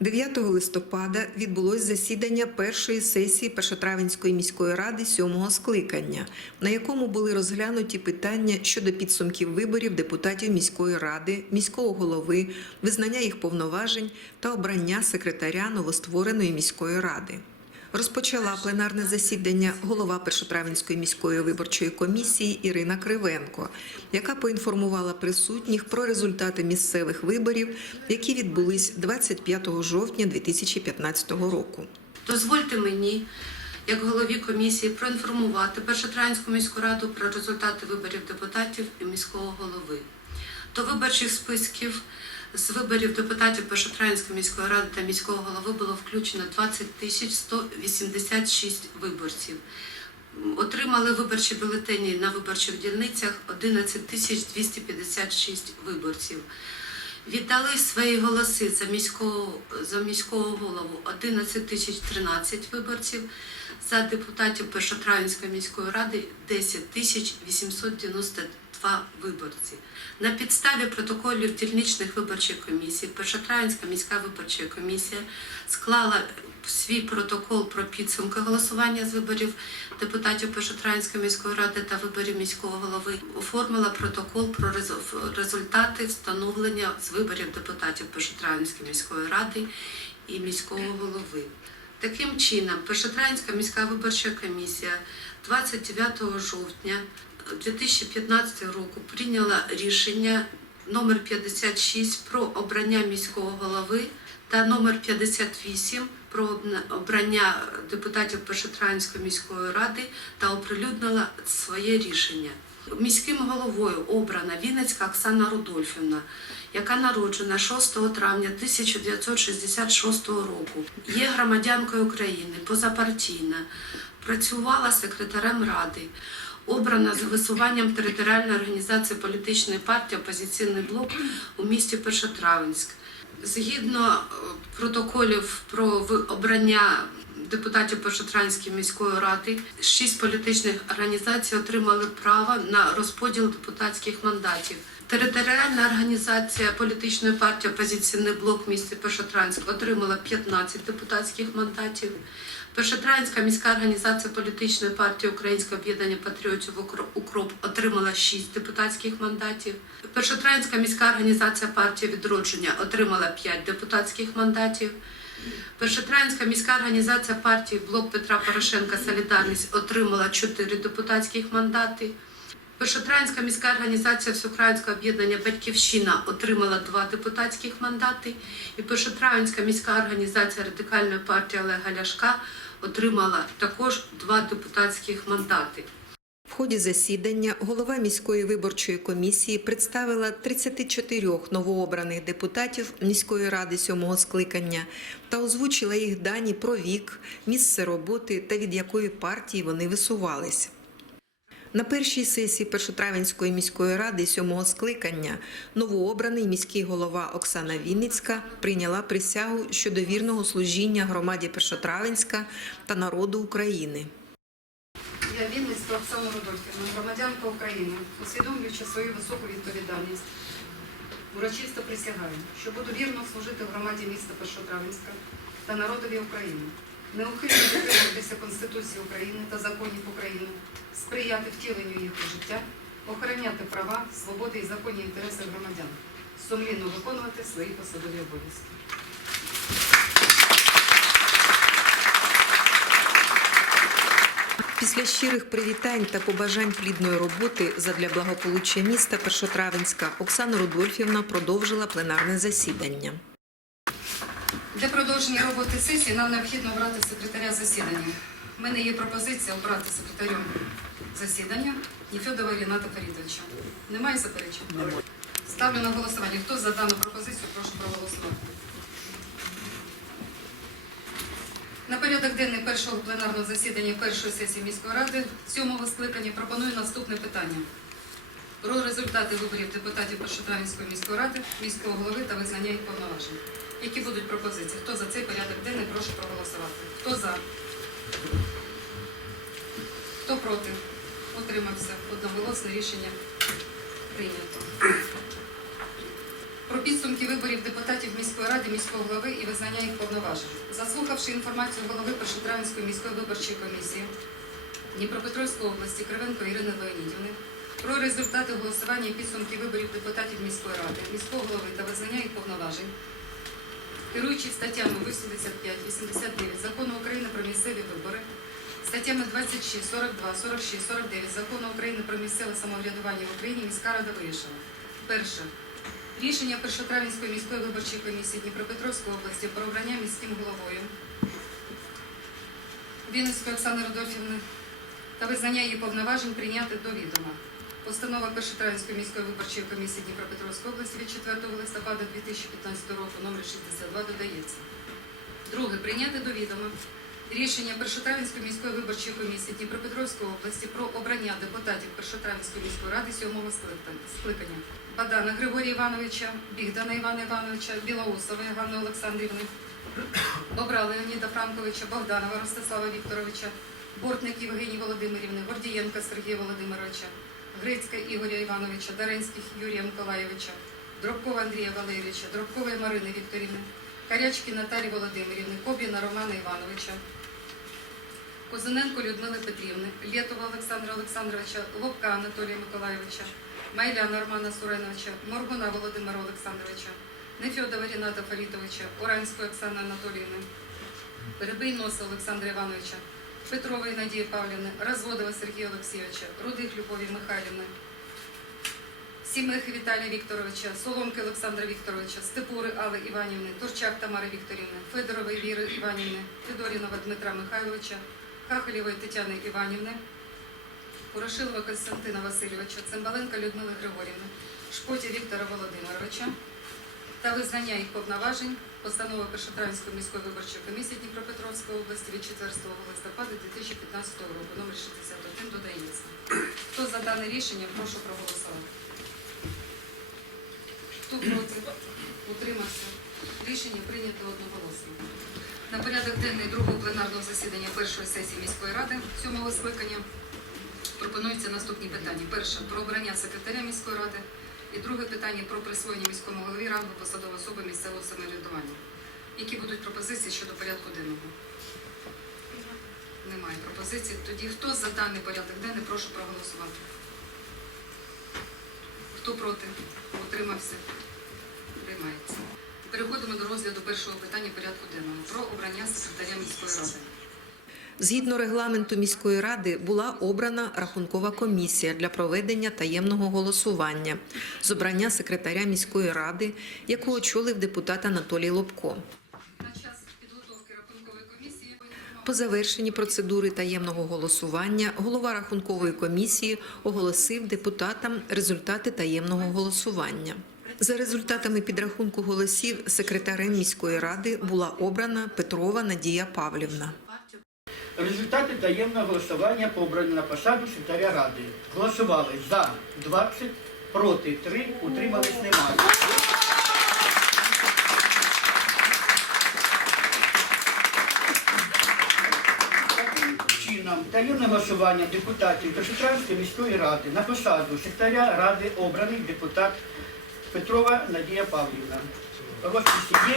9 листопада відбулось засідання першої сесії Першотравенської міської ради сьомого скликання, на якому були розглянуті питання щодо підсумків виборів депутатів міської ради, міського голови, визнання їх повноважень та обрання секретаря новоствореної міської ради. Розпочала пленарне засідання голова Першотравенської міської виборчої комісії Ірина Кривенко, яка поінформувала присутніх про результати місцевих виборів, які відбулись 25 жовтня 2015 року. Дозвольте мені, як голові комісії, проінформувати Першотраїнську міську раду про результати виборів депутатів і міського голови. До виборчих списків з виборів депутатів Першотраїнської міської ради та міського голови було включено 20 тисяч 186 виборців. Отримали виборчі бюлетені на виборчих дільницях 11 тисяч 256 виборців. Віддали свої голоси за міського, за міського голову 11 тисяч 13 виборців, за депутатів Першотравенської міської ради 10 тисяч 892 виборці. На підставі протоколів дільничних виборчих комісій Першотравенська міська виборча комісія склала свій протокол про підсумки голосування з виборів депутатів Першотравенської міської ради та виборів міського голови. Оформила протокол про результати встановлення з виборів депутатів Першотравенської міської ради і міського голови. Таким чином, Першотравенська міська виборча комісія 29 жовтня 2015 року прийняла рішення номер 56 про обрання міського голови та номер 58 про обрання депутатів Першотравенської міської ради та оприлюднила своє рішення. Міським головою обрана Вінницька Оксана Рудольфівна, яка народжена 6 травня 1966 року, є громадянкою України, позапартійна, працювала секретарем ради, обрана з голосуванням територіальної організації політичної партії Опозиційний блок у місті Першотравенськ. Згідно е, протоколів про обрання депутатів Першотравенської міської ради, шість політичних організацій отримали право на розподіл депутатських мандатів. Територіальна організація політичної партії Опозиційний блок в місті Першотравенськ отримала 15 депутатських мандатів. Першотравенська міська організація політичної партії Українське об'єднання патріотів «Укро- Укроп отримала 6 депутатських мандатів. Першотравенська міська організація партії відродження отримала 5 депутатських мандатів. Першотравенська міська організація партії Блок Петра Порошенка Солідарність отримала 4 депутатських мандати. Першотравенська міська організація Всеукраїнського об'єднання Батьківщина отримала два депутатських мандати, і Першотравенська міська організація Радикальної партії Олега Ляшка отримала також два депутатських мандати. В ході засідання голова міської виборчої комісії представила 34 новообраних депутатів міської ради сьомого скликання та озвучила їх дані про вік, місце роботи та від якої партії вони висувались. На першій сесії Першотравенської міської ради сьомого скликання новообраний міський голова Оксана Вінницька прийняла присягу щодо вірного служіння громаді Першотравенська та народу України. Я Вінницька Оксана Рудольфівна, громадянка України, усвідомлюючи свою високу відповідальність, урочисто присягаю, що буду вірно служити в громаді міста Першотравенська та народові України, неухильно дотримуватися Конституції України та законів України, сприяти втіленню їх у життя, охороняти права, свободи і законні інтереси громадян, сумлінно виконувати свої посадові обов'язки. Після щирих привітань та побажань плідної роботи задля благополуччя міста Першотравенська Оксана Рудольфівна продовжила пленарне засідання. Для продовження роботи сесії нам необхідно обрати секретаря засідання. У мене є пропозиція обрати секретарем засідання Ніфьодова Ріната Фарідовича. Немає заперечень? Ставлю на голосування. Хто за дану пропозицію, прошу проголосувати. На порядок денний першого пленарного засідання першої сесії міської ради сьомого скликання пропоную наступне питання. Про результати виборів депутатів Першотравінської міської ради, міського голови та визнання їх повноважень. Які будуть пропозиції? Хто за цей порядок денний, прошу проголосувати. Хто за? Хто проти? Утримався. Одноголосне рішення прийнято. про підсумки виборів депутатів міської ради, міського голови і визнання їх повноважень. Заслухавши інформацію голови Першотравенської міської виборчої комісії Дніпропетровської області Кривенко Ірини Леонідівни про результати голосування і підсумки виборів депутатів міської ради, міського голови та визнання їх повноважень, керуючись статтями 85, 89 Закону України про місцеві вибори, статтями 26, 42, 46, 49 Закону України про місцеве самоврядування в Україні міська рада вирішила. Перше. Рішення Першотравенської міської виборчої комісії Дніпропетровської області про обрання міським головою Вінницької Оксани Рудольфівни та визнання її повноважень прийняти до відома. Постанова Першотравенської міської виборчої комісії Дніпропетровської області від 4 листопада 2015 року номер 62 додається. Друге. Прийняти до відома рішення Першотравенської міської виборчої комісії Дніпропетровської області про обрання депутатів Першотравенської міської ради сьомого скликання- скликання. Бадана Григорія Івановича, Бігдана Івана Івановича, Білоусова Ганни Олександрівни, Бобра Леоніда Франковича, Богданова Ростислава Вікторовича, Бортник Євгенії Володимирівни, Гордієнка Сергія Володимировича, Грицька Ігоря Івановича, Даренських Юрія Миколаєвича, Дробкова Андрія Валерійовича, Дробкової Марини Вікторівни, Карячки Наталії Володимирівни, Кобіна Романа Івановича, Козиненко Людмили Петрівни, Лєтова Олександра Олександровича, Лобка Анатолія Миколаєвича, Майляна Романа Суреновича, Моргуна Володимира Олександровича, Нефьодова Ріната Фарітовича, Оранської Оксани Анатоліївни, Перебий Носа Олександра Івановича, Петрової Надії Павлівни, Розводова Сергія Олексійовича, Рудих Любові Михайлівни, Сімихи Віталія Вікторовича, Соломки Олександра Вікторовича, Степури Алли Іванівни, Турчак Тамари Вікторівни, Федорової Віри Іванівни, Федорінова Дмитра Михайловича, Хахалєвої Тетяни Іванівни, Порошилова Константина Васильовича, Цимбаленка Людмили Григорівни, Шпоті Віктора Володимировича та визнання їх повноважень постанови Першотравенської міської виборчої комісії Дніпропетровської області від 4 листопада 2015 року, номер 61 додається. Хто за дане рішення, прошу проголосувати. Хто проти? Утримався. Рішення прийнято одноголосно. На порядок денний другого пленарного засідання першої сесії міської ради сьомого скликання пропонуються наступні питання. Перше про обрання секретаря міської ради. І друге питання про присвоєння міському голові рангу посадової особи місцевого самоврядування. Які будуть пропозиції щодо порядку денного? Немає пропозицій. Тоді хто за даний порядок денний, прошу проголосувати. Хто проти? Утримався? Приймається. Переходимо до розгляду першого питання порядку денного про обрання секретаря міської ради. Згідно регламенту міської ради була обрана рахункова комісія для проведення таємного голосування з обрання секретаря міської ради, яку очолив депутат Анатолій Лобко. По завершенні процедури таємного голосування голова рахункової комісії оголосив депутатам результати таємного голосування. За результатами підрахунку голосів секретарем міської ради була обрана Петрова Надія Павлівна. Результати таємного голосування по обранню на посаду секретаря ради. Голосували за 20, проти 3, утримались немає. Чином, таємне голосування депутатів Першотравської міської ради на посаду секретаря ради обраний депутат Петрова Надія Павлівна. Розписи є.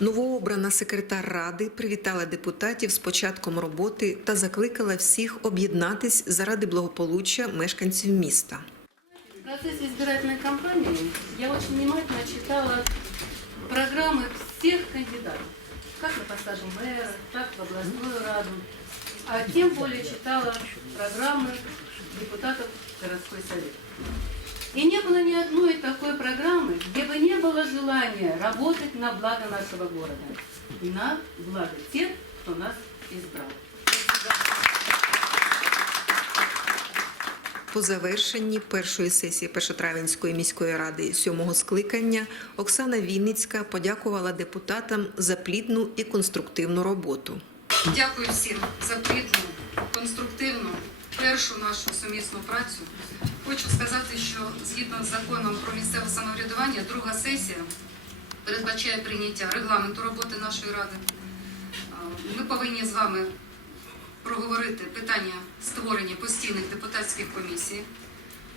Новообрана секретар ради привітала депутатів з початком роботи та закликала всіх об'єднатись заради благополуччя мешканців міста. В процессе избирательной кампании я очень внимательно читала программы всех кандидатов, как на посаду мэра, так в областную раду, а тем более читала программы депутатов в городской совет. И не было ни одной такой программы, где бы не было желания работать на благо нашего города и на благо тех, кто нас избрал. По завершенні першої сесії Першотравенської міської ради сьомого скликання Оксана Вінницька подякувала депутатам за плідну і конструктивну роботу. Дякую всім за плідну, конструктивну, першу нашу сумісну працю. Хочу сказати, що згідно з законом про місцеве самоврядування, друга сесія передбачає прийняття регламенту роботи нашої ради. Ми повинні з вами проговорити питання створення постійних депутатських комісій.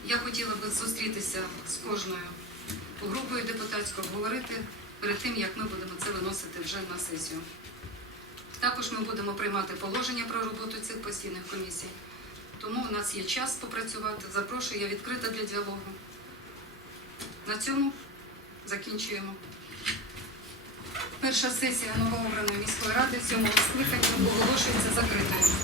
Я хотіла би зустрітися з кожною групою депутатською, обговорити перед тим, як ми будемо це виносити вже на сесію. Також ми будемо приймати положення про роботу цих постійних комісій. Тому у нас є час попрацювати. Запрошую, я відкрита для діалогу. На цьому закінчуємо. Перша сесія новообраної міської ради цьому скликання оголошується закритою.